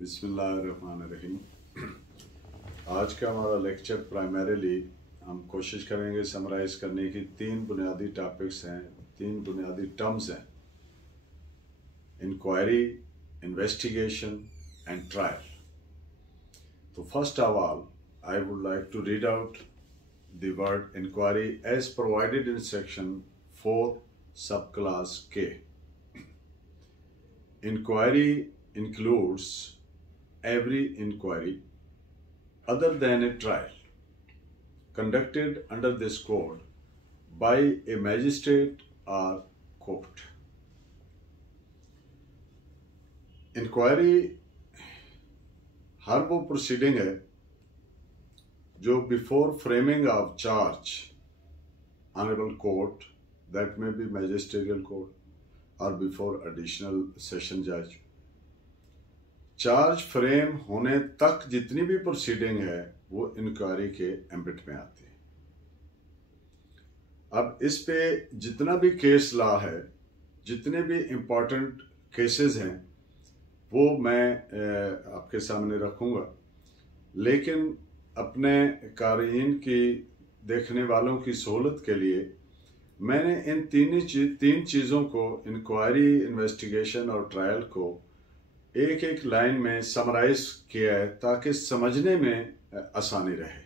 बिस्मिल्लाहिर्रहमानिर्रहीम। आज का हमारा लेक्चर प्राइमरीली हम कोशिश करेंगे समराइज करने की। तीन बुनियादी टॉपिक्स हैं, तीन बुनियादी टर्म्स हैं: इंक्वायरी, इन्वेस्टिगेशन एंड ट्रायल। तो first of all I would like to read out the word inquiry as provided in section 4 subclass K. Inquiry includes every inquiry other than a trial conducted under this code by a magistrate or court. Inquiry हर वो proceeding है जो before framing of charge honourable court, that में B magisterial court, और before additional session जज, charge frame होने तक जितनी भी प्रोसीडिंग है वो इंक्वायरी के एम्बिट में आती है। अब इस पे जितना भी केस लॉ है, जितने भी इम्पोर्टेंट केसेस हैं, वो मैं आपके सामने रखूँगा, लेकिन अपने क़ारीन की, देखने वालों की सहूलत के लिए मैंने इन तीन चीज़ों को, इंक्वायरी, इन्वेस्टिगेशन और ट्रायल को एक एक लाइन में समराइज किया है ताकि समझने में आसानी रहे।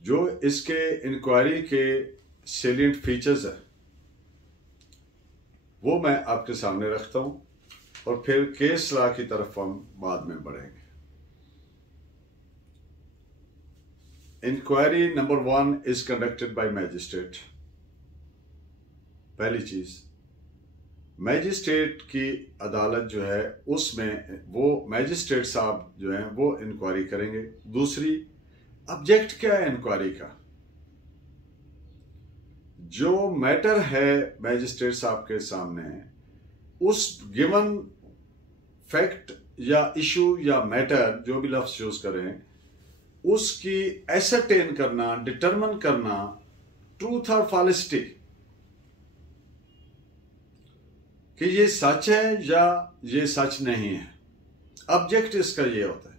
जो इसके इंक्वायरी के सेलिएंट फीचर्स हैं वो मैं आपके सामने रखता हूँ और फिर केस लॉ की तरफ हम बाद में बढ़ेंगे। Inquiry number 1 is conducted by magistrate. पहली चीज, मैजिस्ट्रेट की अदालत जो है उसमें वो मैजिस्ट्रेट साहब जो हैं वो इंक्वायरी करेंगे। दूसरी, ऑब्जेक्ट क्या है इंक्वायरी का? जो मैटर है मैजिस्ट्रेट साहब के सामने, उस गिवन फैक्ट या इशू या मैटर, जो भी लफ्ज यूज करें, उसकी एसरटेन करना, डिटरमिन करना, ट्रूथ और फॉलिसिटी, कि ये सच है या ये सच नहीं है। ऑब्जेक्ट इसका ये होता है,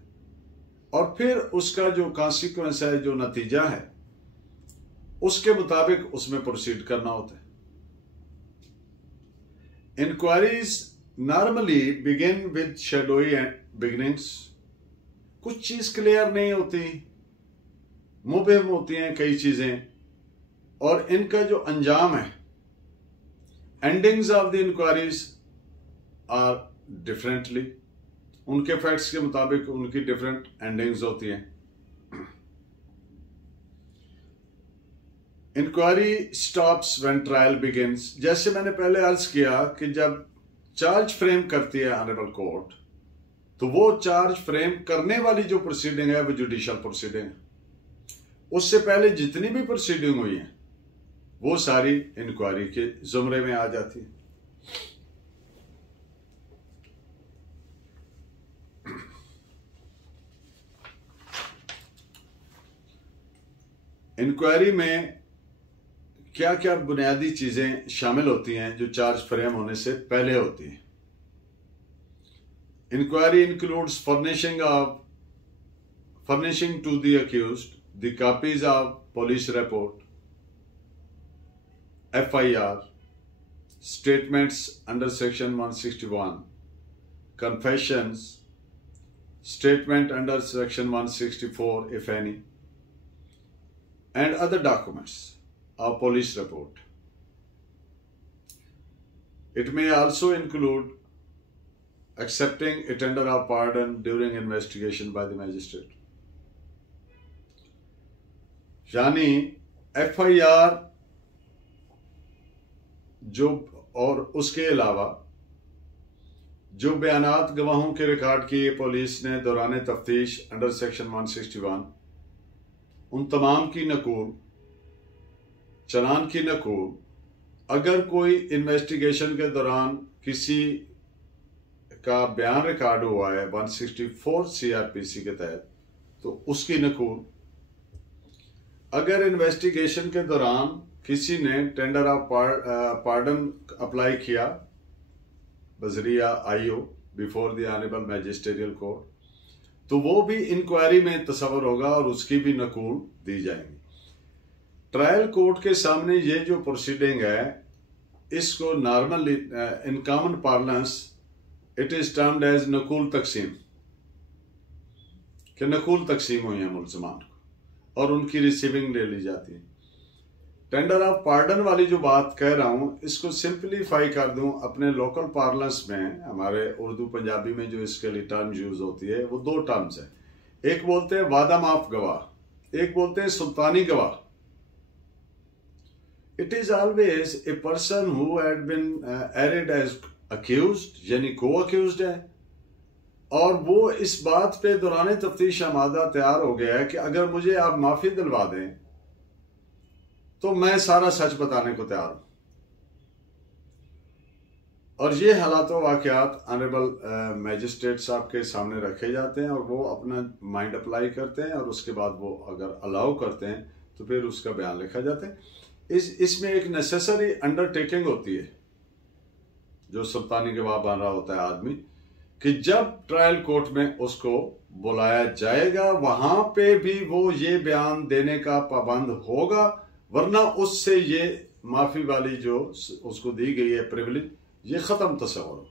और फिर उसका जो कॉन्सिक्वेंस है, जो नतीजा है, उसके मुताबिक उसमें प्रोसीड करना होता है। Inquiries normally begin with shadowy beginnings. कुछ चीज क्लियर नहीं होती, मुबहम होती हैं कई चीजें, और इनका जो अंजाम है, endings of the inquiries are differently, उनके फैक्ट्स के मुताबिक उनकी डिफरेंट एंडिंग्स होती हैं। Inquiry stops when trial begins. जैसे मैंने पहले अर्ज किया कि जब चार्ज फ्रेम करती है ऑनरेबल कोर्ट, तो वो चार्ज फ्रेम करने वाली जो प्रोसीडिंग है वो जुडिशियल प्रोसीडिंग है। उससे पहले जितनी भी प्रोसीडिंग हुई है वो सारी इंक्वायरी के जुमरे में आ जाती है। इंक्वायरी में क्या क्या बुनियादी चीजें शामिल होती हैं जो चार्ज फ्रेम होने से पहले होती हैं? Inquiry includes furnishing to the accused the copies of police report, FIR, statements under section 161, confessions, statement under section 164 if any, and other documents of police report. It may also include accepting a tender of pardon during investigation by the magistrate. यानी FIR जो, और उसके अलावा जो बयानात गवाहों के record किए police ने दौरान तफ्तीश अंडर सेक्शन 161, उन तमाम की नकूल, चलान की नकूल, अगर कोई इन्वेस्टिगेशन के दौरान किसी का बयान रिकॉर्ड हुआ है 164 CRPC के तहत, तो उसकी नकूल। अगर इन्वेस्टिगेशन के दौरान किसी ने टेंडर ऑफ पार्डन अप्लाई किया बजरिया IO, before the honourable magisterial court, तो वो भी इंक्वायरी में तस्वर होगा और उसकी भी नकूल दी जाएंगी। ट्रायल कोर्ट के सामने ये जो प्रोसीडिंग है, इसको normally in common parlance it is termed as नकूल तकसीम, कि नकूल तकसीम हुई है मुल्ज़मान को और उनकी रिसीविंग ले ली जाती है। टेंडर ऑफ पार्डन वाली जो बात कह रहा हूं, इसको सिंपलीफाई कर दूं अपने लोकल पार्लेंस में, हमारे उर्दू पंजाबी में जो इसके लिए टर्म यूज होती है वो दो टर्म्स है। एक बोलते हैं वादा माफ गवाह, एक बोलते हैं सुल्तानी गवाह। It is always a person who had been arrayed as accused, यानी को अक्यूज्ड है, और वो इस बात पे दौरान तफ्तीश आमादा तैयार हो गया है कि अगर मुझे आप माफी दिलवा दें तो मैं सारा सच बताने को तैयार हूं। और ये हालात वाकयात ऑनरेबल मैजिस्ट्रेट साहब के सामने रखे जाते हैं और वो अपना माइंड अप्लाई करते हैं और उसके बाद वो अगर अलाउ करते हैं तो फिर उसका बयान लिखा जाता है। इसमें एक नेसेसरी अंडरटेकिंग होती है जो सुल्तानी गवाह बन रहा होता है आदमी, कि जब ट्रायल कोर्ट में उसको बुलाया जाएगा वहां पे भी वो ये बयान देने का पाबंद होगा, वरना उससे ये माफी वाली जो उसको दी गई है प्रिविलेज, ये खत्म तस्वर होगी।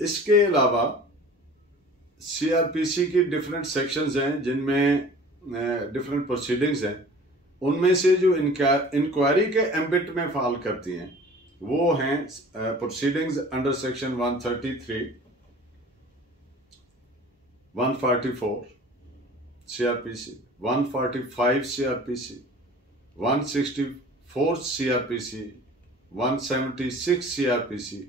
इसके अलावा सीआरपीसी की डिफरेंट सेक्शंस हैं जिनमें डिफरेंट प्रोसीडिंग्स हैं, उनमें से जो इंक्वायरी के एम्बिट में फाल करती हैं वो हैं proceedings under section 133, 144 CRPC, 145 CRPC, 164 CRPC, 176 CRPC,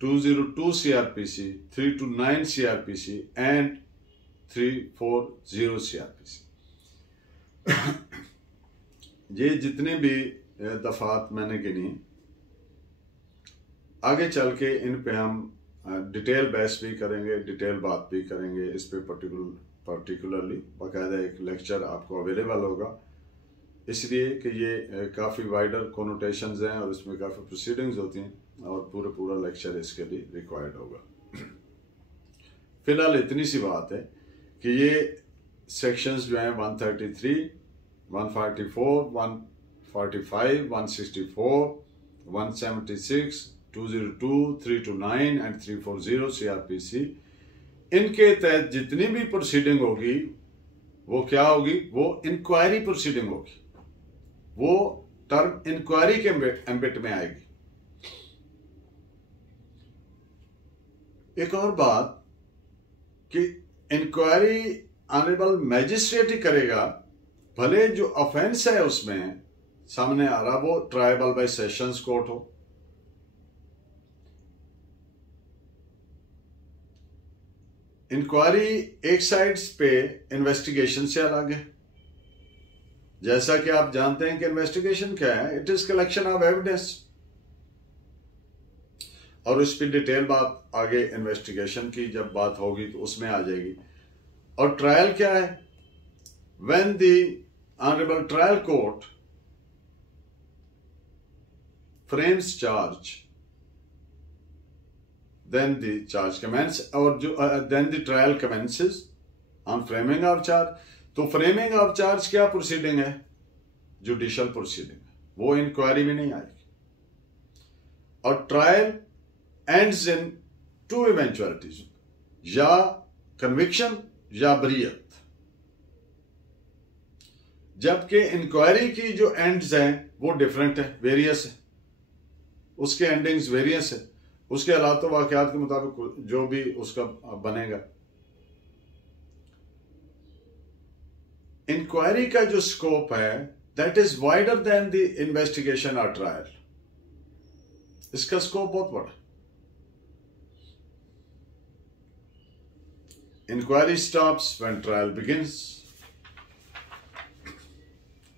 202 CRPC, 329 CRPC and 340 CRPC। ये जितने भी दफात मैंने गिनी, आगे चल के इन पे हम डिटेल बहस भी करेंगे, डिटेल बात भी करेंगे इस पे पर्टिकुलरली। बाकायदा एक लेक्चर आपको अवेलेबल होगा, इसलिए कि ये काफ़ी वाइडर कोनोटेशंस हैं और इसमें काफ़ी प्रोसीडिंग्स होती हैं और पूरा लेक्चर इसके लिए रिक्वायर्ड होगा। फिलहाल इतनी सी बात है कि ये सेक्शंस जो हैं 133, 144, 145, 164, 176, 202, 329 एंड 340 CRPC, इनके तहत जितनी भी प्रोसीडिंग होगी वो क्या होगी, वो इंक्वायरी प्रोसीडिंग होगी, वो टर्म इंक्वायरी के एम्बिट में आएगी। एक और बात कि इंक्वायरी ऑनरेबल मैजिस्ट्रेट ही करेगा, भले जो ऑफेंस है उसमें सामने आ रहा वो ट्राइबल बाय सेशंस कोर्ट हो, इंक्वायरी एक साइड पे इन्वेस्टिगेशन से अलग है। जैसा कि आप जानते हैं कि इन्वेस्टिगेशन क्या है, it is collection of evidence, और इस पर डिटेल बात आगे इन्वेस्टिगेशन की जब बात होगी तो उसमें आ जाएगी। और ट्रायल क्या है, when the honourable trial court frames charge then the charge commence, और जो then the trial commences on framing of charge। तो framing of charge क्या प्रोसीडिंग है, जुडिशियल प्रोसीडिंग है, वो इंक्वायरी में नहीं आएगी। और ट्रायल एंड्स इन टू इवेंचुअलिटीज, या कन्विक्शन या बरीयत, जबकि इंक्वायरी की जो एंड्स हैं वो डिफरेंट है, वेरियस है, उसके एंडिंग्स वेरियस है, उसके हालात वाकयात के मुताबिक जो भी उसका बनेगा। इंक्वायरी का जो स्कोप है that is wider than the investigation और ट्रायल, इसका स्कोप बहुत बड़ा। Inquiry stops when trial begins.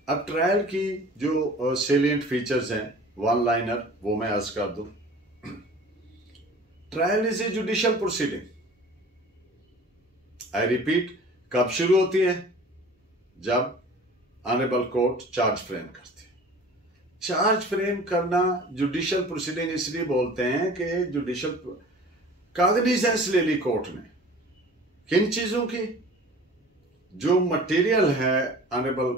अब ट्रायल की जो सेलिएंट फीचर्स हैं, वन लाइनर, वो मैं अर्ज कर दूं। Trial is a judicial proceeding, I repeat, कब शुरू होती है, जब ऑनरेबल कोर्ट चार्ज फ्रेम करती है। चार्ज फ्रेम करना जुडिशियल प्रोसीडिंग इसलिए बोलते हैं कि जुडिशियल कॉग्निजेंस ले ली कोर्ट ने किन चीजों की, जो मटेरियल है ऑनरेबल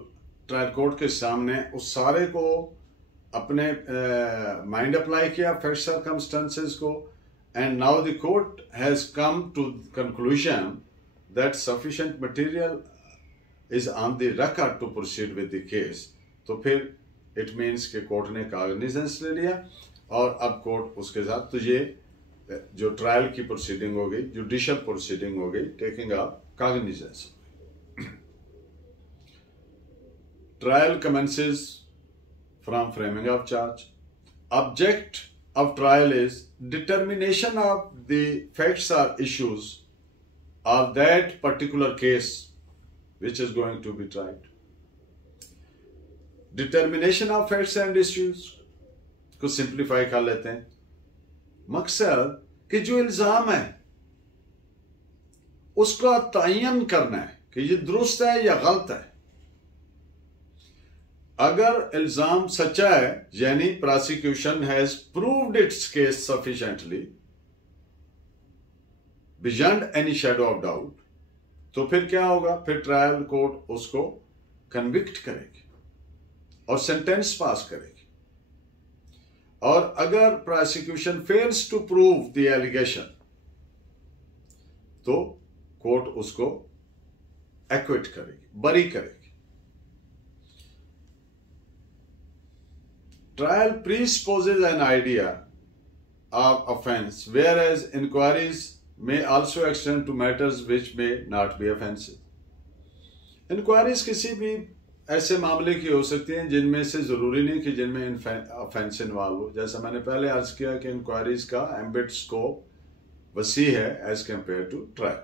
ट्रायल कोर्ट के सामने, उस सारे को अपने माइंड अप्लाई किया, फैक्ट सर्कमस्टेंसेस को, and now the court has come to conclusion that sufficient material is on the record to proceed with the case. तो फिर इट मीन्स कि कोर्ट ने कॉग्निजेंस ले लिया और अब कोर्ट उसके साथ, तो ये जो ट्रायल की प्रोसीडिंग हो गई, जुडिशियल प्रोसीडिंग हो गई, taking up cognizance. Trial commences from framing of charge. Object of trial is determination of the facts और issues of that particular case which is going to be tried. Determination of facts and issues को simplify कर लेते हैं। मकसद कि जो इल्जाम है उसका तयन करना है कि ये दुरुस्त है या गलत है। अगर इल्जाम सच्चा है, यानी prosecution has proved it's case sufficiently beyond any shadow of doubt, तो फिर क्या होगा, फिर ट्रायल कोर्ट उसको कन्विक्ट करेगी और सेंटेंस पास करेगी। और अगर prosecution fails to prove the allegation तो कोर्ट उसको एक्विट करेगी, बरी करेगी। Trial presupposes an idea of offence whereas inquiries may also extend to matters which may not be offensive. Inquiries किसी भी ऐसे मामले की हो सकती हैं जिनमें से जरूरी नहीं कि जिनमें ऑफेंस इन्वॉल्व हो। जैसा मैंने पहले अर्ज किया कि इंक्वायरीज का एम्बिट स्कोप वसी है एज कंपेयर टू ट्रायल।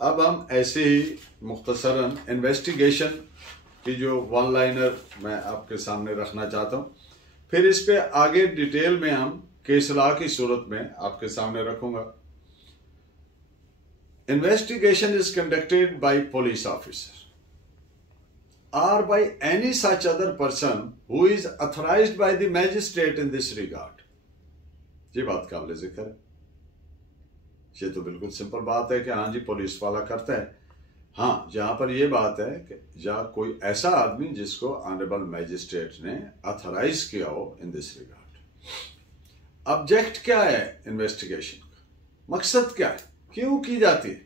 अब हम ऐसे ही मुख्तसरन इन्वेस्टिगेशन की जो वन लाइनर मैं आपके सामने रखना चाहता हूँ, फिर इस पे आगे डिटेल में हम केस लॉ की सूरत में आपके सामने रखूंगा। Investigation is conducted by police officer और by any such other person who is authorised by the magistrate in this regard. ये बात काबिल जिक्र है। ये तो बिल्कुल सिंपल बात है कि हाँ जी पुलिस वाला करता है। हाँ, जहां पर यह बात है कि या कोई ऐसा आदमी जिसको ऑनरेबल मैजिस्ट्रेट ने ऑथराइज किया हो इन दिस रिगार्ड। ऑब्जेक्ट क्या है इन्वेस्टिगेशन का, मकसद क्या है, क्यों की जाती है?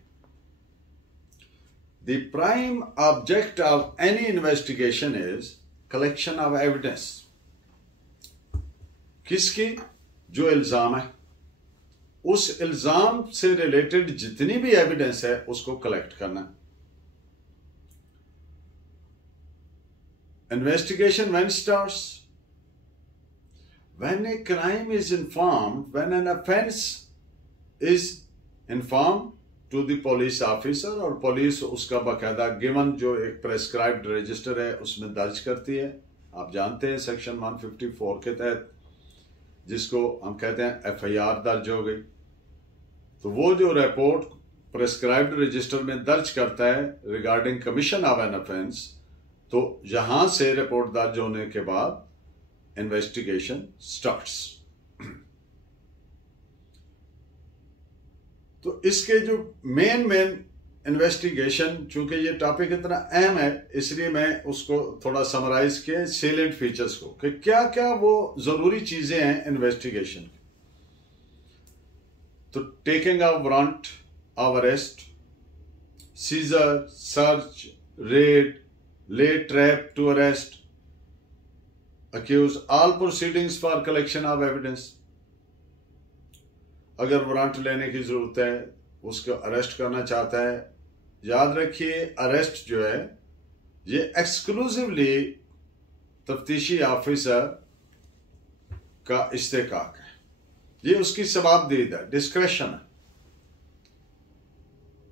The prime object of any investigation is collection of evidence. किसकी? जो इल्जाम है, उस इल्जाम से रिलेटेड जितनी भी एविडेंस है उसको कलेक्ट करना। Investigation when starts when a crime is informed, when an offense is informed to the police officer और पुलिस उसका बाकायदा गिवन जो एक प्रेस्क्राइब्ड रजिस्टर है उसमें दर्ज करती है। आप जानते हैं सेक्शन 154 के तहत जिसको हम कहते हैं FIR दर्ज हो गई, तो वो जो रिपोर्ट प्रेस्क्राइब्ड रजिस्टर में दर्ज करता है regarding commission of an offence, तो यहां से रिपोर्ट दर्ज होने के बाद इन्वेस्टिगेशन स्टार्ट्स। तो इसके जो मेन इन्वेस्टिगेशन, चूंकि ये टॉपिक इतना अहम है इसलिए मैं उसको थोड़ा समराइज किया सेलेंट फीचर्स को कि क्या क्या वो जरूरी चीजें हैं इन्वेस्टिगेशन की। तो taking of warrant of arrest, seizure, search, raid, lay trap to arrest, accuse, all proceedings for collection of evidence। अगर वारंट लेने की जरूरत है, उसको अरेस्ट करना चाहता है, याद रखिए अरेस्ट जो है ये एक्सक्लूसिवली तफ्तीशी ऑफिसर का इस्तेकाक है, ये उसकी सवाबदीद है, डिस्क्रेशन है।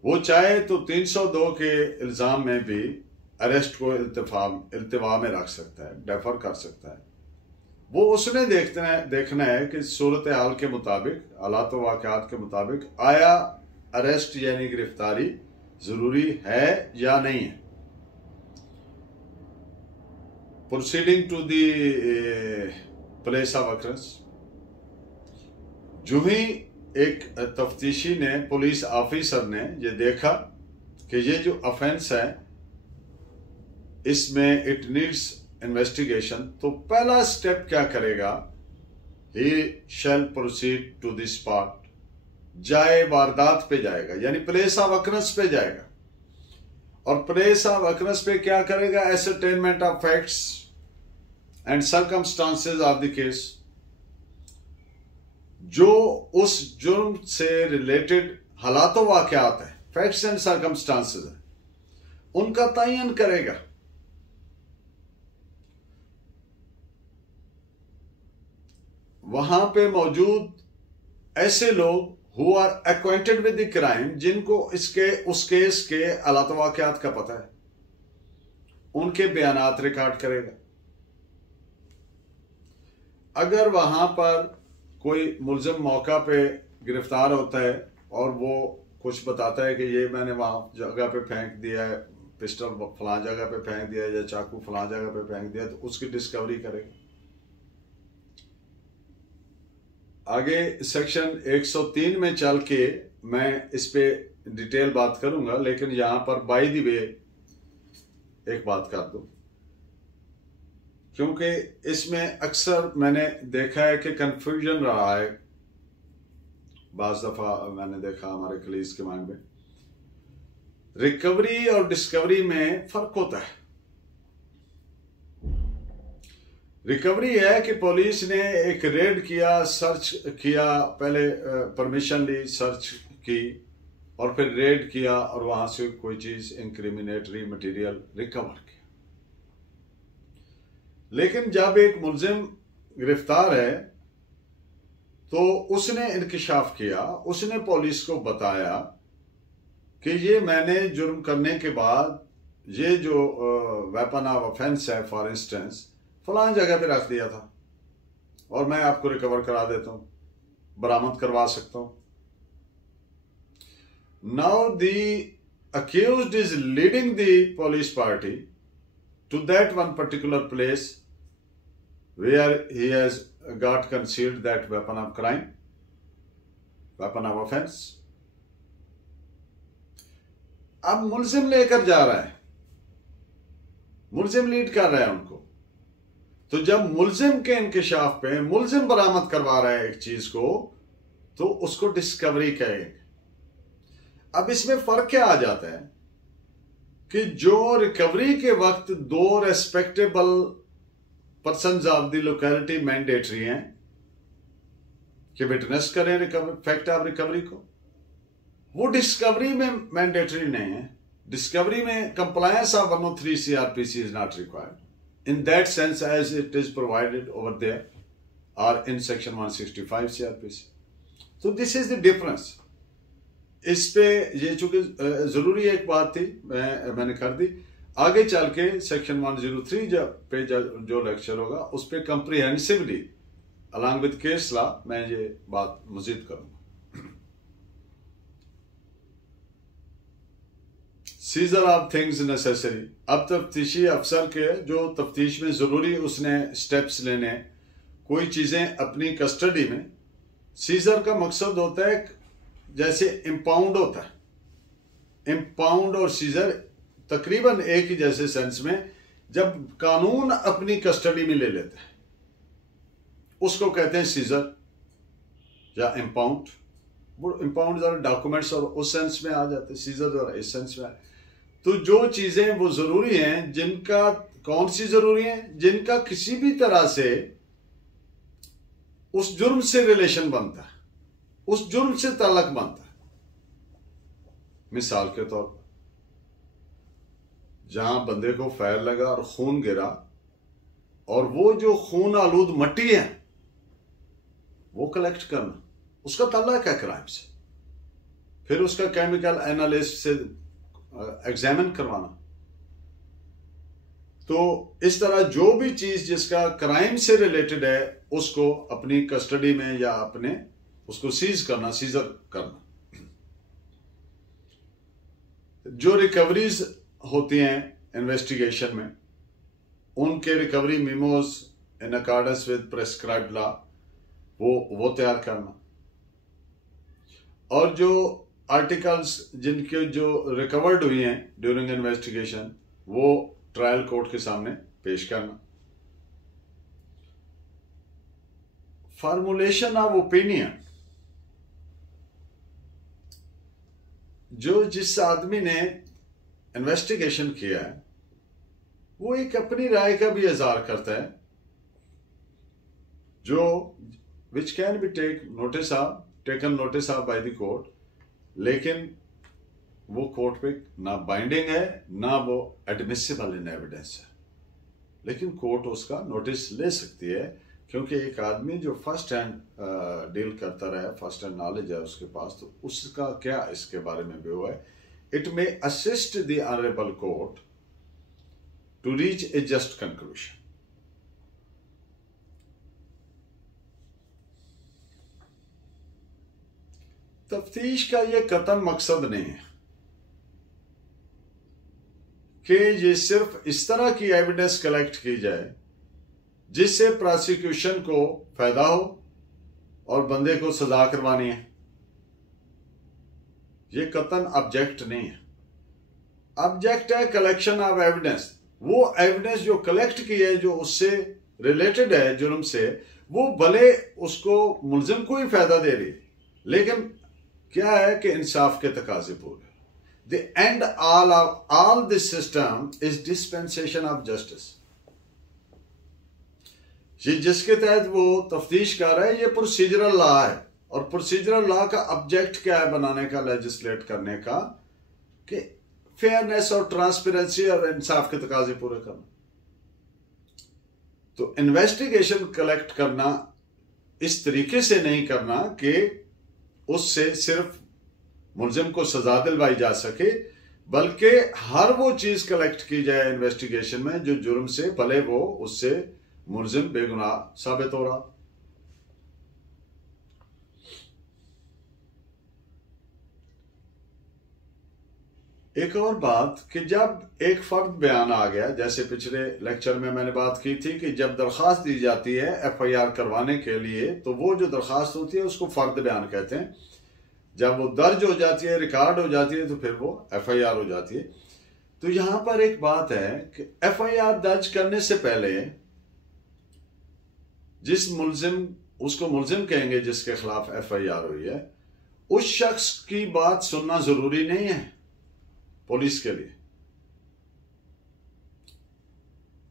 वो चाहे तो 302 के इल्जाम में भी अरेस्ट को इल्तिवा में रख सकता है, डेफर कर सकता है। वो उसने देखना है कि सूरत हाल के मुताबिक, हालात व वाक़यात के मुताबिक आया अरेस्ट यानी गिरफ्तारी जरूरी है या नहीं है। Proceeding to the place of occurrence, जो ही एक तफ्तीशी ने, पुलिस ऑफिसर ने ये देखा कि ये जो ऑफेंस है इसमें इट नीड्स इन्वेस्टिगेशन, तो पहला स्टेप क्या करेगा, ही शैल प्रोसीड टू द स्पॉट, जाए वारदात पे जाएगा, यानी प्लेस ऑफ अक्रंस पे जाएगा। और प्लेस ऑफ अक्रंस पे क्या करेगा, ascertainment of facts and circumstances of the case, जो उस जुर्म से रिलेटेड हालात वाकयात है, फैक्ट्स एंड सर्कमस्टांसेस है, उनका तयन करेगा। वहां पे मौजूद ऐसे लोग who are acquainted with the crime, जिनको उस केस के हालात वाकयात का पता है, उनके बयानात रिकॉर्ड करेगा। अगर वहां पर कोई मुलजिम मौका पे गिरफ्तार होता है और वो कुछ बताता है कि ये मैंने वहां जगह पे फेंक दिया है, पिस्टल फलां जगह पे फेंक दिया है या चाकू फलां जगह पे फेंक दिया, तो उसकी डिस्कवरी करेगा। आगे सेक्शन 103 में चल के मैं इस पे डिटेल बात करूंगा, लेकिन यहां पर बाय द वे एक बात कर दूं, क्योंकि इसमें अक्सर मैंने देखा है कि कंफ्यूजन रहा है। बाज दफा मैंने देखा हमारे कलीग्स के माइंड में, रिकवरी और डिस्कवरी में फर्क होता है। रिकवरी है कि पुलिस ने एक रेड किया, सर्च किया, पहले परमिशन ली, सर्च की और फिर रेड किया और वहां से कोई चीज इंक्रिमिनेटरी मटेरियल रिकवर किया। लेकिन जब एक मुलजिम गिरफ्तार है तो उसने इंकशाफ किया, उसने पुलिस को बताया कि ये मैंने जुर्म करने के बाद ये जो वेपन ऑफ ऑफेंस है फॉर इंस्टेंस फलां जगह पे रख दिया था और मैं आपको रिकवर करा देता हूं, बरामद करवा सकता हूं। Now the accused is leading the police party to that one particular place where he has got concealed that weapon of crime, weapon of offense. अब मुलजिम लेकर जा रहा है, मुलजिम लीड कर रहा है उनको। तो जब मुलजिम के इंकशाफ पे मुलजिम बरामद करवा रहा है एक चीज को, तो उसको डिस्कवरी कहेंगे। अब इसमें फर्क क्या आ जाता है कि जो रिकवरी के वक्त दो respectable persons of the locality mandatory हैं कि विटनेस करें फैक्ट ऑफ रिकवरी को, वो डिस्कवरी में मैंडेटरी नहीं है। डिस्कवरी में compliance of 103 CrPC is not required in that sense as it is provided over there और इन सेक्शन 165 सीआरपीसी। तो दिस इज द डिफरेंस। इस पे ये चूंकि जरूरी एक बात थी, मैंने कर दी। आगे चल के सेक्शन 103 पे जो लेक्चर होगा उस पे कंप्रिहेंसिवली अलॉन्ग विद केस लॉ मैं ये बात मजीद करूंगा। Scissor of things necessary. अब तफ्तीशी अफसर के जो तफ्तीश में जरूरी उसने स्टेप्स लेने, कोई चीजें अपनी कस्टडी में। सीजर का मकसद होता है जैसे इंपाउंड होता है, इंपाउंड और सीजर तकरीबन एक ही जैसे सेंस में, जब कानून अपनी कस्टडी में ले लेता है उसको कहते हैं सीजर या इंपाउंड। वो इंपाउंड जरा डॉक्यूमेंट्स और उस सेंस में आ जाते हैं, सीजर जरा इस सेंस में। तो जो चीजें वो जरूरी हैं, जिनका कौन सी जरूरी हैं, जिनका किसी भी तरह से उस जुर्म से रिलेशन बनता है, उस जुर्म से ताल्लुक बनता है। मिसाल के तौर पर जहां बंदे को फायर लगा और खून गिरा और वो जो खून आलूद मट्टी है वो कलेक्ट करना, उसका ताल्लुक है क्राइम से। फिर उसका केमिकल एनालिसिस से एग्जामिन करवाना। तो इस तरह जो भी चीज जिसका क्राइम से रिलेटेड है उसको अपनी कस्टडी में या अपने उसको सीज करना, सीजर करना। जो रिकवरीज होती हैं इन्वेस्टिगेशन में, उनके recovery memos in accordance with prescribed law वो तैयार करना, और जो आर्टिकल्स जिनके जो रिकवर्ड हुई हैं ड्यूरिंग इन्वेस्टिगेशन वो ट्रायल कोर्ट के सामने पेश करना। फॉर्मुलेशन ऑफ ओपिनियन, जो जिस आदमी ने इन्वेस्टिगेशन किया है वो एक अपनी राय का भी इजहार करता है, जो which can be taken notice of by the court, लेकिन वो कोर्ट पे ना बाइंडिंग है ना वो एडमिसिबल इन एविडेंस है, लेकिन कोर्ट उसका नोटिस ले सकती है, क्योंकि एक आदमी जो फर्स्ट हैंड डील करता रहा है, फर्स्ट हैंड नॉलेज है उसके पास, तो उसका क्या इसके बारे में व्यू है। It may assist the honourable court to reach a just conclusion. तफ्तीश का ये कतन मकसद नहीं है कि ये सिर्फ इस तरह की एविडेंस कलेक्ट की जाए जिससे प्रोसिक्यूशन को फायदा हो और बंदे को सजा करवानी है। ये कतन ऑब्जेक्ट नहीं है। ऑब्जेक्ट है कलेक्शन ऑफ एविडेंस। वो एविडेंस जो कलेक्ट की है, जो उससे रिलेटेड है जुर्म से, वो भले उसको मुल्जिम को ही फायदा दे रही है, लेकिन क्या है कि इंसाफ के तकाजे पूरे। The end all this system is dispensation of justice. ये जिसके तहत वो तफ्तीश कर रहा है, ये प्रोसीजरल लॉ है, और प्रोसीजरल लॉ का ऑब्जेक्ट क्या है बनाने का, लेजिस्लेट करने का, कि फेयरनेस और ट्रांसपेरेंसी और इंसाफ के तकाजे पूरे करना। तो इन्वेस्टिगेशन कलेक्ट करना इस तरीके से नहीं करना कि उससे सिर्फ मुल्जिम को सजा दिलवाई जा सके, बल्कि हर वो चीज कलेक्ट की जाए इन्वेस्टिगेशन में जो जुर्म से भले वो उससे मुल्जिम बेगुनाह साबित हो रहा। एक और बात कि जब एक फर्द बयान आ गया, जैसे पिछले लेक्चर में मैंने बात की थी कि जब दरख्वास्त दी जाती है FIR करवाने के लिए, तो वो जो दरख्वास्त होती है उसको फर्द बयान कहते हैं। जब वो दर्ज हो जाती है, रिकॉर्ड हो जाती है, तो फिर वो FIR हो जाती है। तो यहां पर एक बात है कि FIR दर्ज करने से पहले जिस मुल्जिम, उसको मुल्जिम कहेंगे जिसके खिलाफ FIR हुई है, उस शख्स की बात सुनना जरूरी नहीं है पुलिस के लिए,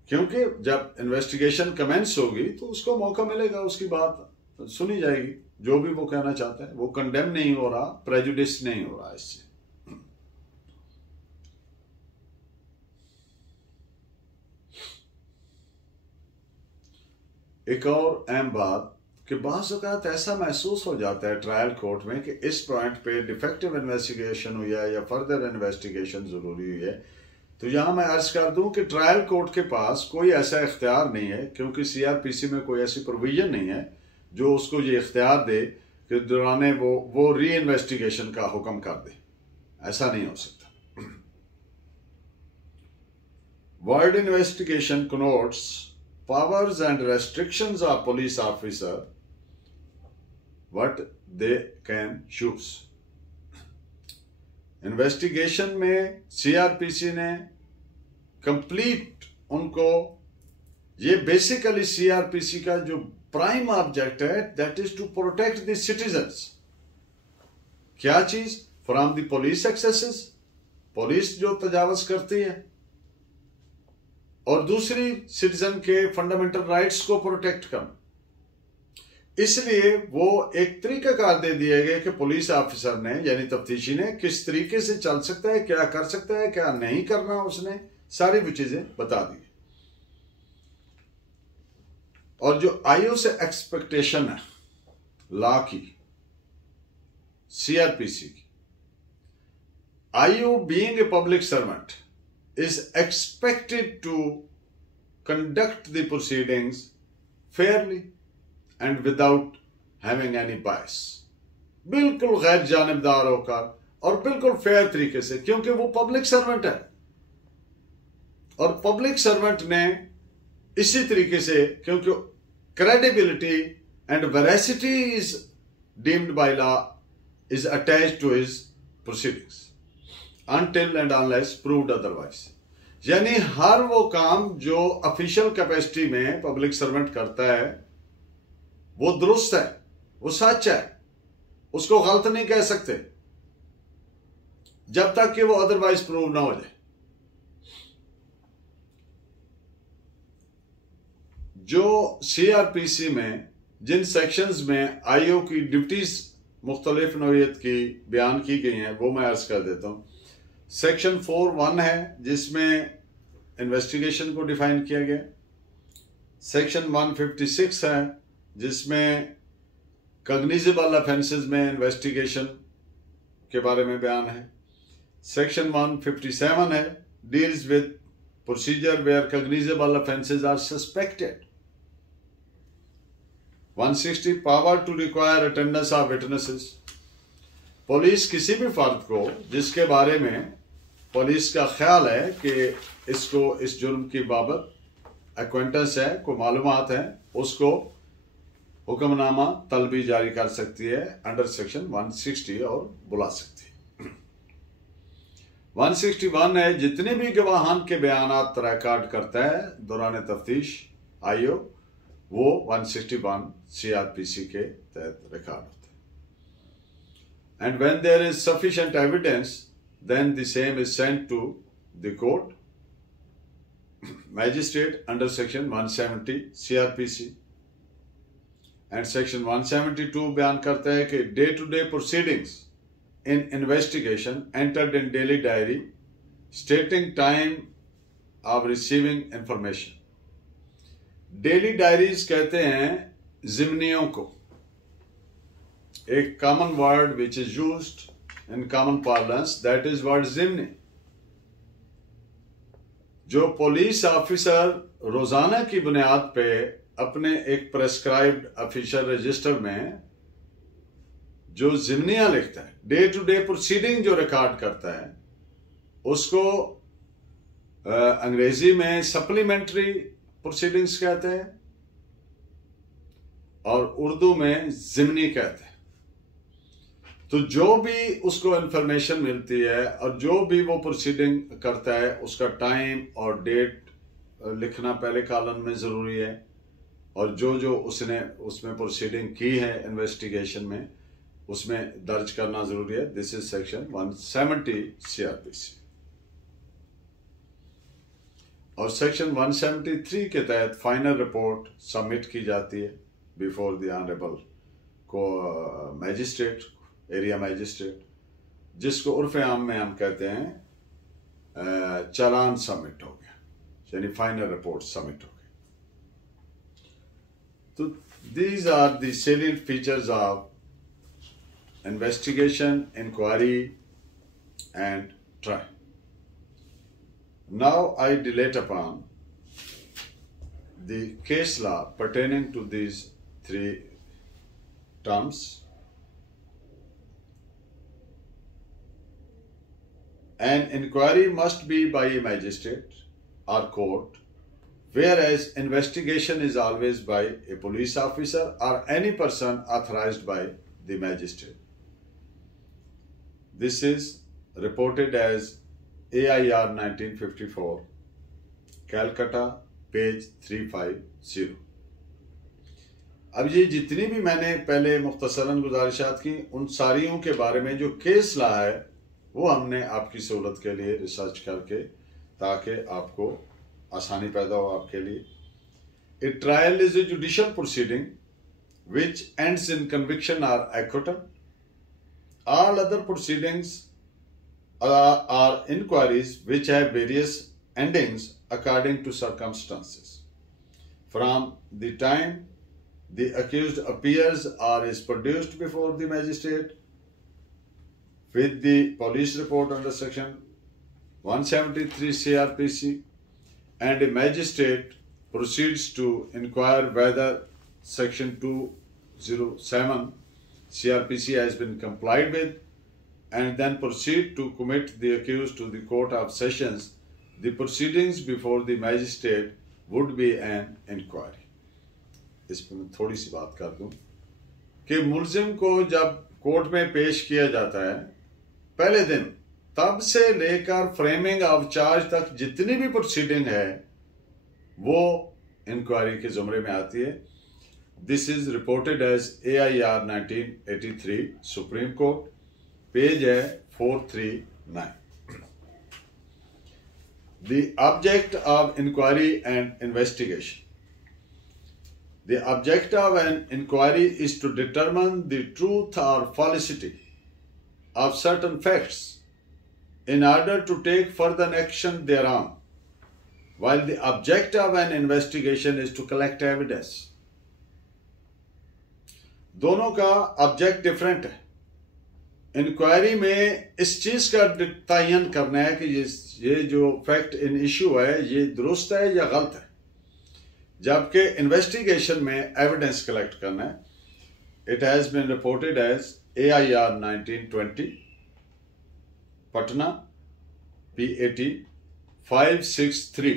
क्योंकि जब इन्वेस्टिगेशन कमेंस होगी तो उसको मौका मिलेगा, उसकी बात सुनी जाएगी, जो भी वो कहना चाहता है। वो कंडेम नहीं हो रहा, प्रेजुडिस नहीं हो रहा इससे। एक और अहम बात कि बाज़ औक़ात ऐसा महसूस हो जाता है ट्रायल कोर्ट में कि इस पॉइंट पे डिफेक्टिव इन्वेस्टिगेशन हुई है या फर्दर इन्वेस्टिगेशन ज़रूरी हुई है। तो यहाँ मैं अर्ज कर दूं कि ट्रायल कोर्ट के पास कोई ऐसा इख्तियार नहीं है, क्योंकि CRPC में कोई ऐसी प्रोविजन नहीं है जो उसको ये इख्तियार दे कि दौरान वो री इन्वेस्टिगेशन का हुक्म कर दे। ऐसा नहीं हो सकता। Word investigation connotes powers and restrictions of police officer what they can choose। Investigation में CRPC ने कंप्लीट उनको, ये बेसिकली CRPC का जो प्राइम ऑब्जेक्ट है that is to protect the citizens. क्या चीज? From the police excesses, police जो तजावज करती है, और दूसरी सिटीजन के फंडामेंटल राइट्स को प्रोटेक्ट करना। इसलिए वो एक तरीकाकार दे दिए गए कि पुलिस ऑफिसर ने, यानी तफ्तीशी ने, किस तरीके से चल सकता है, क्या कर सकता है, क्या नहीं करना, उसने सारी वो चीजें बता दी। और जो आईओ से एक्सपेक्टेशन है लॉ की, CRPC की, IO being a public servant is expected to conduct the proceedings fairly and without having any bias, बिल्कुल गैर जानिबदार होकर और बिल्कुल फेयर तरीके से, क्योंकि वो पब्लिक सर्वेंट है। और पब्लिक सर्वेंट ने इसी तरीके से, क्योंकि credibility and veracity is deemed by law is attached to his proceedings until and unless proved otherwise. यानी हर वो काम जो ऑफिशियल कैपेसिटी में पब्लिक सर्वेंट करता है वो दुरुस्त है, वो सच है, उसको गलत नहीं कह सकते जब तक कि वो अदरवाइज प्रूव ना हो जाए। जो सीआरपीसी में जिन सेक्शंस में आईओ की ड्यूटीज मुख्तलिफ नौइयत की बयान की गई हैं वो मैं अर्ज कर देता हूं। सेक्शन 4(1) है जिसमें इन्वेस्टिगेशन को डिफाइन किया गया। सेक्शन 156 है जिसमें कॉग्निजेबल ऑफेंसेस में इन्वेस्टिगेशन के बारे में बयान है। सेक्शन 157 है deals with procedure where cognizable offences are suspected. 160 power to require attendance of witnesses. Police किसी भी फर्द को जिसके बारे में पुलिस का ख्याल है कि इसको इस जुर्म की बाबत एक्वेंटेंस है, को मालूमात है, उसको हुक्मनामा तलबी जारी कर सकती है अंडर सेक्शन 160 और बुला सकती है। 161 है जितने भी गवाहान के बयानात रिकॉर्ड करता है दौरान तफ्तीश आईओ, वो 161 सीआरपीसी के तहत रिकॉर्ड होता है। And when there is sufficient evidence then the same is sent to the court magistrate under section 170 CrPC. And section 172 बयान करता है कि day to day proceedings in investigation entered in daily diary stating time of receiving information. Daily diaries कहते हैं जिमनियों को, एक common word which is used in common parlance, that is word जिमनी। जो पुलिस ऑफिसर रोजाना की बुनियाद पे अपने एक प्रेस्क्राइब्ड ऑफिशियल रजिस्टर में जो जिमनियां लिखता है, डे टू डे प्रोसीडिंग जो रिकॉर्ड करता है, उसको अंग्रेजी में सप्लीमेंट्री प्रोसीडिंग्स कहते हैं और उर्दू में जिमनी कहते हैं। तो जो भी उसको इंफॉर्मेशन मिलती है और जो भी वो प्रोसीडिंग करता है उसका टाइम और डेट लिखना पहले कॉलम में जरूरी है, और जो जो उसने उसमें प्रोसीडिंग की है इन्वेस्टिगेशन में उसमें दर्ज करना जरूरी है। This is section 170 CrPC. और सेक्शन 173 के तहत फाइनल रिपोर्ट सबमिट की जाती है बिफोर द ऑनरेबल को मैजिस्ट्रेट, एरिया मैजिस्ट्रेट, जिसको उर्फ आम में हम कहते हैं चालान सबमिट हो गया, यानी फाइनल रिपोर्ट सबमिट हो गई। तो these are the salient features of investigation, inquiry and trial. Now I dilate upon the case law pertaining to these three terms. An inquiry must be by a magistrate or court, whereas investigation is always by a police officer or any person authorized by the magistrate. This is reported as AIR 1954, Calcutta, page 350। अब ये जितनी भी मैंने पहले मुख्तसरन गुजारिशात की उन सारियों के बारे में जो केस ला है वो हमने आपकी सहूलत के लिए रिसर्च करके, ताकि आपको आसानी पैदा हो आपके लिए। A trial is a judicial proceeding which ends in conviction or acquittal. All other proceedings are inquiries which have various endings according to circumstances. From the time the accused appears or is produced before the magistrate with the police report under section 173 CRPC, and a magistrate proceeds to inquire whether section 207 CRPC has been complied with, and then proceed to commit the accused to the Court of Sessions. The proceedings before the magistrate would be an inquiry. इस पर मैं थोड़ी सी बात कर दूं कि मुल्जिम को जब कोर्ट में पेश किया जाता है पहले दिन तब से लेकर फ्रेमिंग ऑफ चार्ज तक जितनी भी प्रोसीडिंग है वो इंक्वायरी के जुमरे में आती है. This is reported as AIR 1983 Supreme Court, page है 439. The object of inquiry and investigation. The object of an inquiry is to determine the truth or falsity of certain facts in order to take further action thereon, while the object of an investigation is to collect evidence. दोनों का object different है. Inquiry में इस चीज का तयन करना है कि ये जो फैक्ट इन इशू है ये दुरुस्त है या गलत है, जबकि इन्वेस्टिगेशन में एविडेंस कलेक्ट करना है. It has been reported as AIR 1920 Patna PAT 563.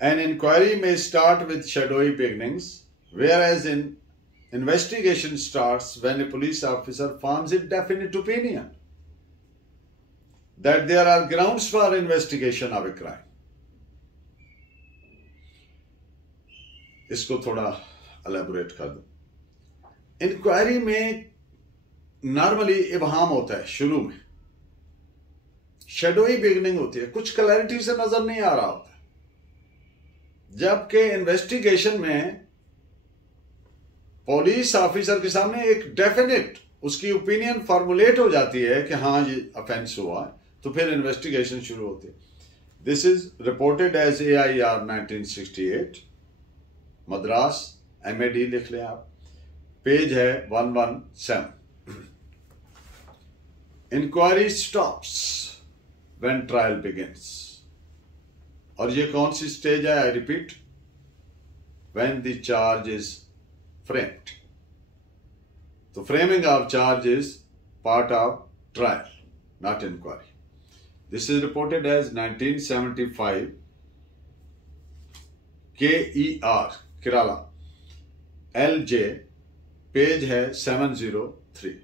An inquiry may start with shadowy beginnings, whereas in investigation starts when a police officer forms a definite opinion that there are grounds for investigation of a crime. इसको थोड़ा elaborate कर दो. Inquiry में normally इबहाम होता है, शुरू में shadowy beginning होती है, कुछ क्लैरिटी से नजर नहीं आ रहा होता है, जबकि इन्वेस्टिगेशन में पुलिस ऑफिसर के सामने एक डेफिनेट उसकी ओपिनियन फॉर्मुलेट हो जाती है कि हाँ ये ऑफेंस हुआ है, तो फिर इन्वेस्टिगेशन शुरू होती है. This is reported as AIR 1968 Madras MAD लिख लें आप, पेज है 117. Inquiry stops when trial begins. और ये कौन सी स्टेज है? I repeat, when the charge is framed. So framing of charge is part of trial, not inquiry. This is reported as 1975 KER Kerala LJ, page है 703.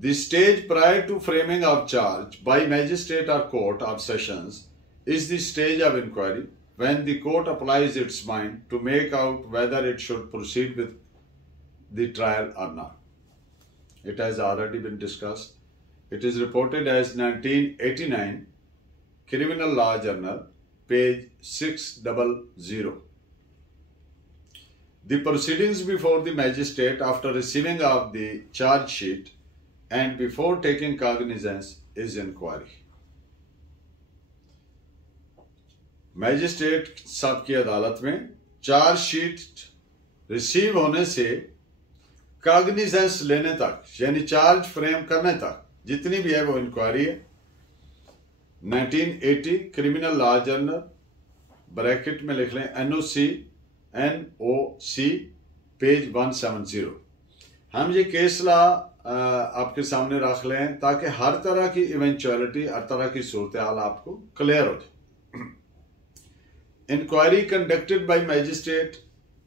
The stage prior to framing of charge by magistrate or court of sessions is the stage of inquiry, when the court applies its mind to make out whether it should proceed with the trial or not. It has already been discussed. It is reported as 1989 Criminal Law Journal, page 600. The proceedings before the magistrate after receiving of the charge sheet and before taking cognizance is inquiry. Magistrate साहब की अदालत में charge sheet receive होने से cognizance लेने तक, यानी charge frame करने तक जितनी भी है वो इंक्वायरी है. 1980 क्रिमिनल लॉ जर्नल, ब्रैकेट में लिख लें NOC पेज 170. हम ये केस लॉ आपके सामने रख लें ताकि हर तरह की इवेंचुअलिटी, हर तरह की सूरत हाल आपको क्लियर हो जाए. Inquiry conducted by magistrate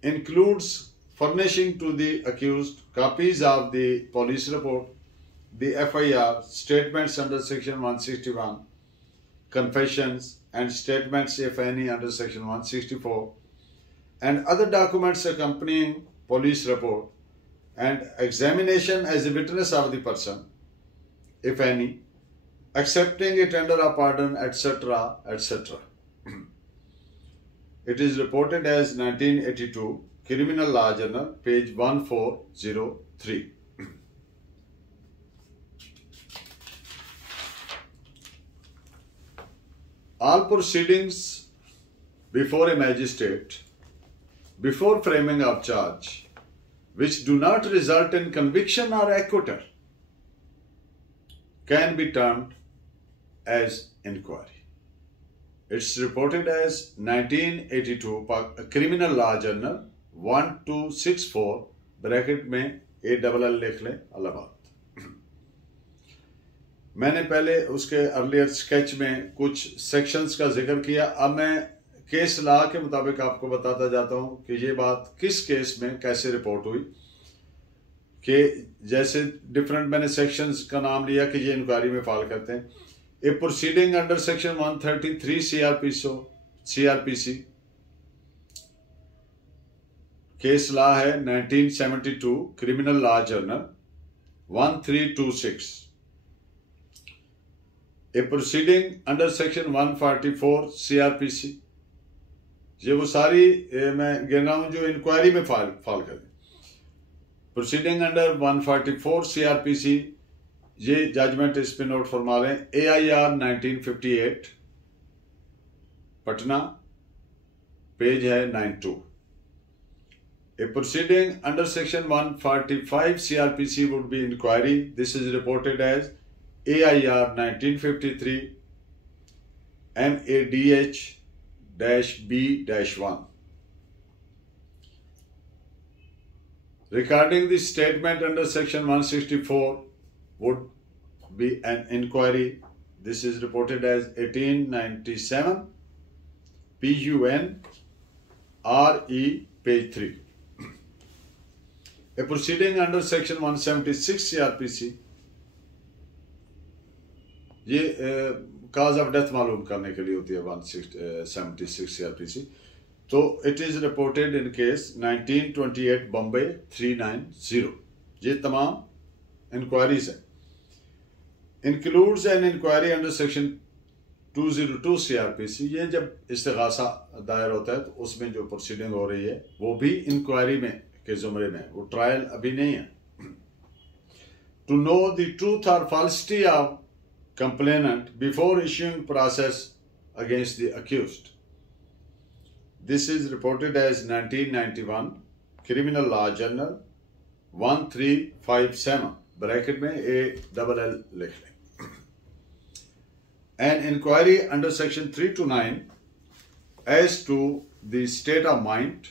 includes furnishing to the accused copies of the police report, the FIR, statements under section 161, confessions and statements if any under section 164, and other documents accompanying police report, and examination as a witness of the person, if any, accepting it under a pardon, etc., etc. It is reported as 1982 Criminal Law Journal, page 1403. All proceedings before a magistrate, before framing of charge, which do not result in conviction or acquittal, can be termed as inquiry. It's reported as 1982 Criminal Law Journal 1264 bracket में ALL लिख लें, इलाहाबाद. मैंने पहले उसके earlier sketch में कुछ sections का जिक्र किया। अब मैं केस लॉ के मुताबिक आपको बताता जाता हूं कि ये बात किस केस में कैसे रिपोर्ट हुई। कि जैसे डिफरेंट मैंने सेक्शंस का नाम लिया कि ये इंक्वायरी में फाइल करते हैं। A proceeding under section 133 CrPC, case law है 1972, criminal law journal 1326। A proceeding under section 144 CrPC, ये वो सारी मैं गिन रहा हूं जो इंक्वायरी में फाइल करते। प्रोसीडिंग अंडर 144 सीआरपीसी, ये जजमेंट इस पे नोट फरमा लें। AIR 1958 पटना, पेज है 92। A proceeding under section 145 CRPC would be inquiry. This is reported as AIR 1953 MADH-B-1. Regarding the statement under section 164 would be an inquiry. This is reported as 1897 PUN RE, page 3. A proceeding under section 176 CRPC, ये cause of death मालूम करने के लिए होती है 176 CRPC। तो it is reported in case 1928 Bombay 390। ये तमाम इंक्वायरीज हैं। Includes an inquiry under section 202 CRPC, ये जब इस्तिगासा दायर होता है तो उसमें जो प्रोसीडिंग हो रही है वो भी इंक्वायरी में के जुमरे में, वो ट्रायल अभी नहीं है। टू नो द ट्रूथ और falsity of complainant before issuing process against the accused. This is reported as 1991 criminal law journal 1357, bracket में ALL लिख लें। An inquiry under section 329 as to the state of mind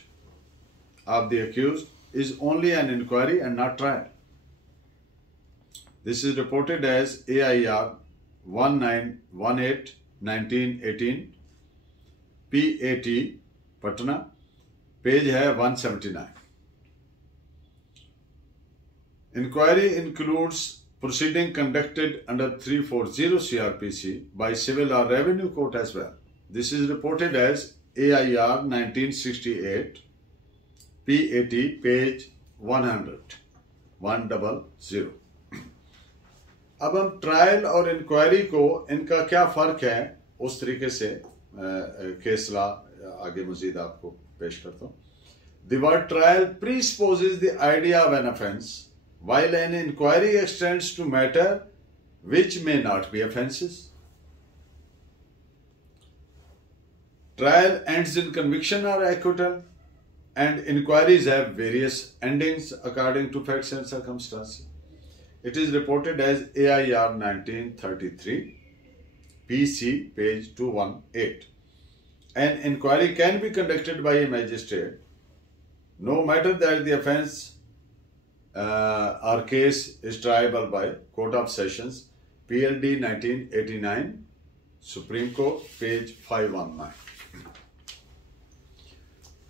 of the accused is only an inquiry and not trial. This is reported as AIR 1918 1918 PAT Patna, page है 179। Inquiry includes proceeding conducted under 340 CRPC by civil or revenue court as well. This is reported as AIR 1968 PAT, page 100। अब हम trial और inquiry को, इनका क्या फर्क है, उस तरीके से केस लॉ आगे मजीद आपको पेश करता हूं। The word trial presupposes the idea of an offence while an inquiry extends to matter which may not be offenses. Trial ends in conviction or acquittal, and inquiries have various endings according to facts and circumstances. It is reported as AIR 1933 PC, page 218. An inquiry can be conducted by a magistrate, no matter that the offence our case is triable by Court of Sessions, PLD 1989, Supreme Court, page 519.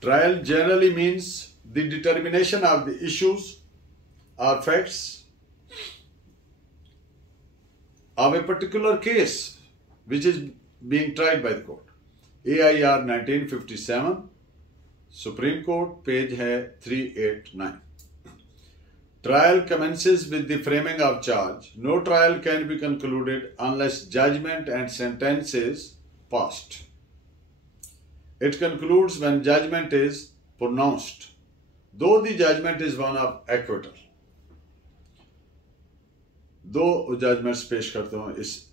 Trial generally means the determination of the issues or facts of a particular case which is being tried by the court. AIR 1957, Supreme Court, page है 389. Trial commences with the framing of charge. No trial can be concluded unless judgment and sentence is passed. It concludes when judgment is pronounced, though the judgment is one of acquittal. दो judgements पेश करता हूँ इस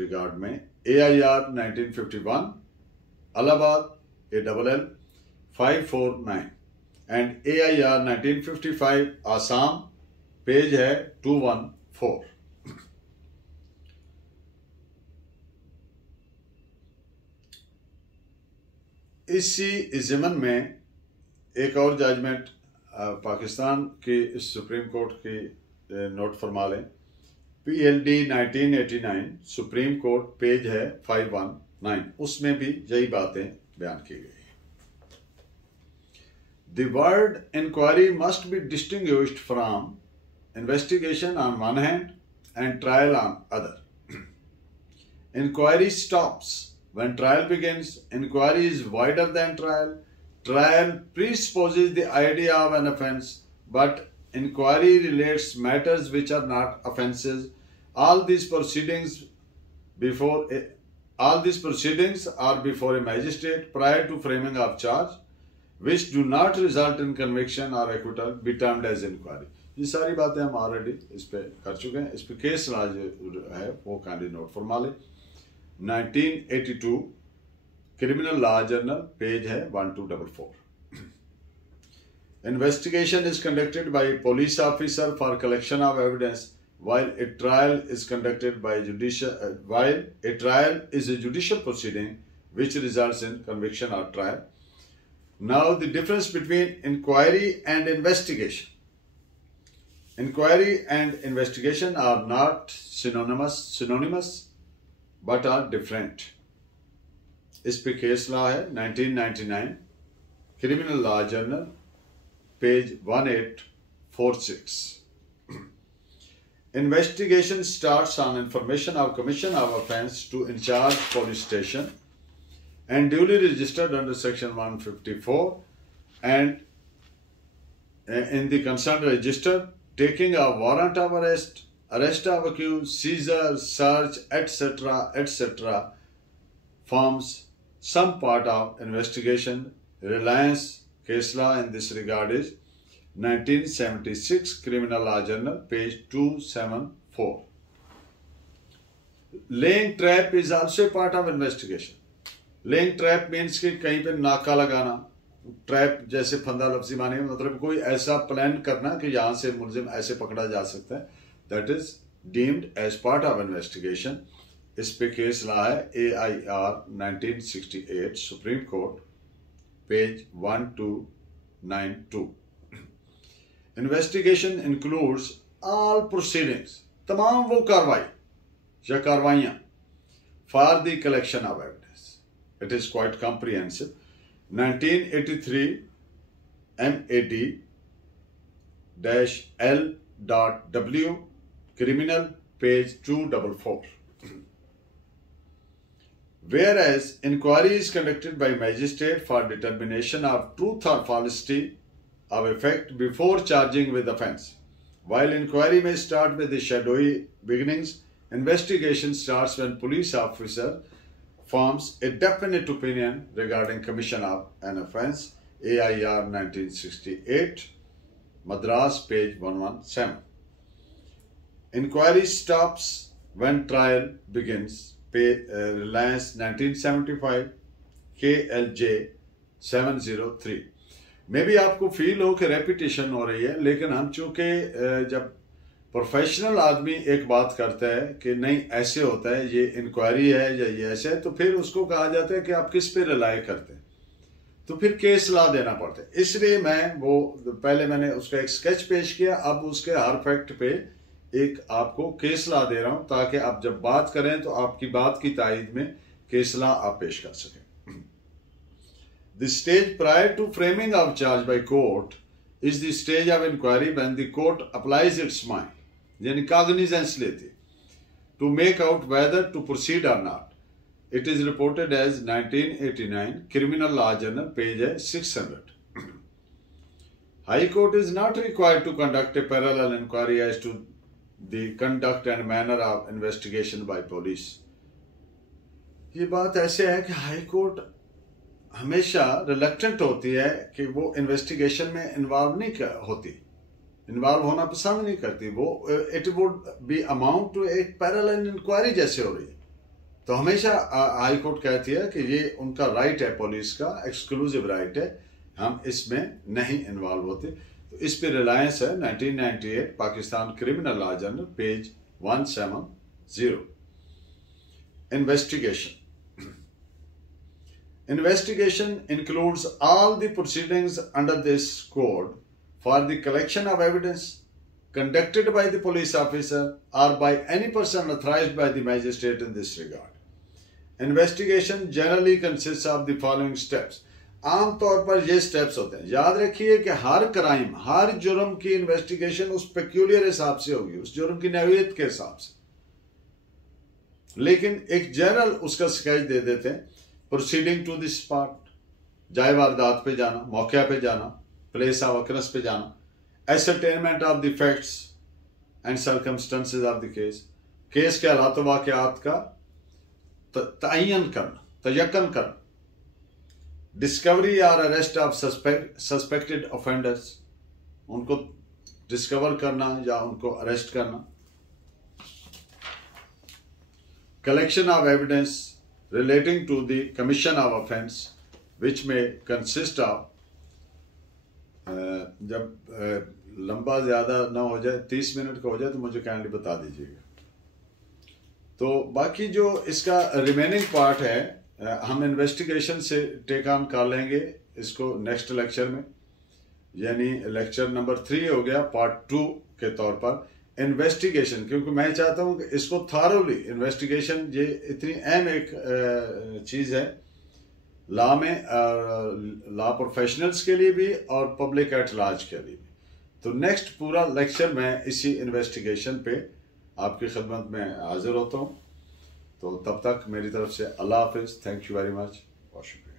regard में। AIR 1951 Allahabad ALL 549 and AIR 1955 Assam, page है 214। इसी ज़मन में एक और जजमेंट पाकिस्तान की सुप्रीम कोर्ट की नोट फरमा लें। PLD 1989 सुप्रीम कोर्ट पेज है 519, उसमें भी यही बातें बयान की गई। The word inquiry must be distinguished from investigation on one hand and trial on other. Inquiry stops when trial begins. Inquiry is wider than trial. Trial presupposes the idea of an offense, but inquiry relates matters which are not offences. All these proceedings are before a magistrate prior to framing of charge, which do not result in conviction or acquittal, be termed as inquiry. ये सारी बातें हम already इस पे कर चुके हैं। इस पे केस लॉ जो है वो काइंडली नोट फरमा ले। 1982 क्रिमिनल लॉ जर्नल पेज है 1244। Investigation is conducted by a police officer for collection of evidence, while a trial is conducted by a judicial proceeding which results in conviction or trial. Now, the difference between inquiry and investigation. Inquiry and investigation are not synonymous, but are different. इस पे case law है 1999 criminal law journal page 1846. Investigation starts on information of commission of offence to in charge police station and duly registered under section 154 and in the concerned register, taking a warrant of arrest, arrest of accused, seizure, search, etc. forms some part of investigation. Reliance case law in this regard is 1976 Criminal Law Journal, page 274. Laying trap is also a part of investigation. Laying trap means कि कहीं पे नाका लगाना, trap जैसे फंदा लफ्जी माने मतलब कोई ऐसा प्लान करना कि यहाँ से मुलजिम ऐसे पकड़ा जा सकता है, that is deemed as part of investigation. इस पे केस ला है AIR 1968 supreme Court page 1292. Investigation includes all proceedings, तमाम वो कार्रवाई या कार्रवाइयाँ for the collection of evidence. It is quite comprehensive. 1983 MAD-L.W. Criminal page 244. Whereas inquiry is conducted by magistrate for determination of truth or falsity of effect before charging with offence. While inquiry may start with the shadowy beginnings, investigation starts when police officer forms a definite opinion regarding commission of an offence. AIR 1968, Madras page 117. Inquiry stops when trial begins. Reliance 1975 KLJ 703. मे भी आपको feel हो कि repetition हो रही है, लेकिन हम चूंकि जब प्रोफेशनल आदमी एक बात करता है कि नहीं ऐसे होता है, ये इंक्वायरी है या ये ऐसे है, तो फिर उसको कहा जाता है कि आप किस पे रिलाई करते हैं, तो फिर केस ला देना पड़ता है। इसलिए मैं वो पहले मैंने उसका एक स्केच पेश किया, अब उसके हर फैक्ट पे एक आपको केस ला दे रहा हूं ताकि आप जब बात करें तो आपकी बात की तायद में केस ला आप पेश कर सकें। The stage prior to framing of charge by court is the stage of inquiry when the court applies its mind, यानी cognizance लेती to make out whether to proceed or not. It is reported as 1989 Criminal Law Journal, page 600. High Court is not required to conduct a parallel inquiry as to the conduct and manner of investigation by police. ये बात ऐसे है कि high court हमेशा reluctant होती है कि वो इन्वेस्टिगेशन में इन्वॉल्व होना पसंद नहीं करती। वो it would be amount to एक पैरेलल इंक्वायरी जैसे हो रही है, तो हमेशा हाई कोर्ट कहती है कि ये उनका राइट है, पुलिस का एक्सक्लूसिव राइट है, हम इसमें नहीं इन्वॉल्व होते। तो इस पे रिलायंस है 1998 Pakistan criminal law journal, page 170. Investigation includes all the proceedings under this code for the collection of evidence conducted by the police officer or by any person authorized by the magistrate in this regard. Investigation generally consists of the following steps. आम तौर पर ये steps होते हैं। याद रखिए कि हर crime, हर जुर्म की इन्वेस्टिगेशन उस पेक्यूलियर हिसाब से होगी, उस जुर्म की नौइयत के हिसाब से, लेकिन एक जनरल उसका स्केच दे देते हैं। प्रोसीडिंग टू द स्पॉट, जाए वारदात पे जाना, मौके पे जाना, प्लेस ऑफ ऑकरेंस पे जाना, ascertainment of the facts and circumstances of the case, case के हालात वाक़यात का तयन करना, तयक्कन करना, डिस्कवरी और अरेस्ट ऑफ सस्पेक्टेड ऑफेंडर्स, उनको डिस्कवर करना या उनको अरेस्ट करना, collection of evidence relating to the commission of offense which may consist of, जब लंबा ज़्यादा ना हो जाए, 30 मिनट का हो जाए तो मुझे काइंडली बता दीजिएगा। तो बाकी जो इसका रिमेनिंग पार्ट है हम इन्वेस्टिगेशन से टेक ऑन कर लेंगे इसको नेक्स्ट लेक्चर में, यानी लेक्चर नंबर 3 हो गया पार्ट 2 के तौर पर इन्वेस्टिगेशन, क्योंकि मैं चाहता हूं कि इसको थारोली इन्वेस्टिगेशन, ये इतनी अहम एक चीज़ है लॉ में, लॉ प्रोफेशनल्स के लिए भी और पब्लिक एट लार्ज के लिए भी। तो नेक्स्ट पूरा लेक्चर मैं इसी इन्वेस्टिगेशन पे आपकी खिदमत में हाजिर होता हूं। तो तब तक मेरी तरफ से अल्लाह हाफिज़, थैंक यू वेरी मच और शुक्रिया।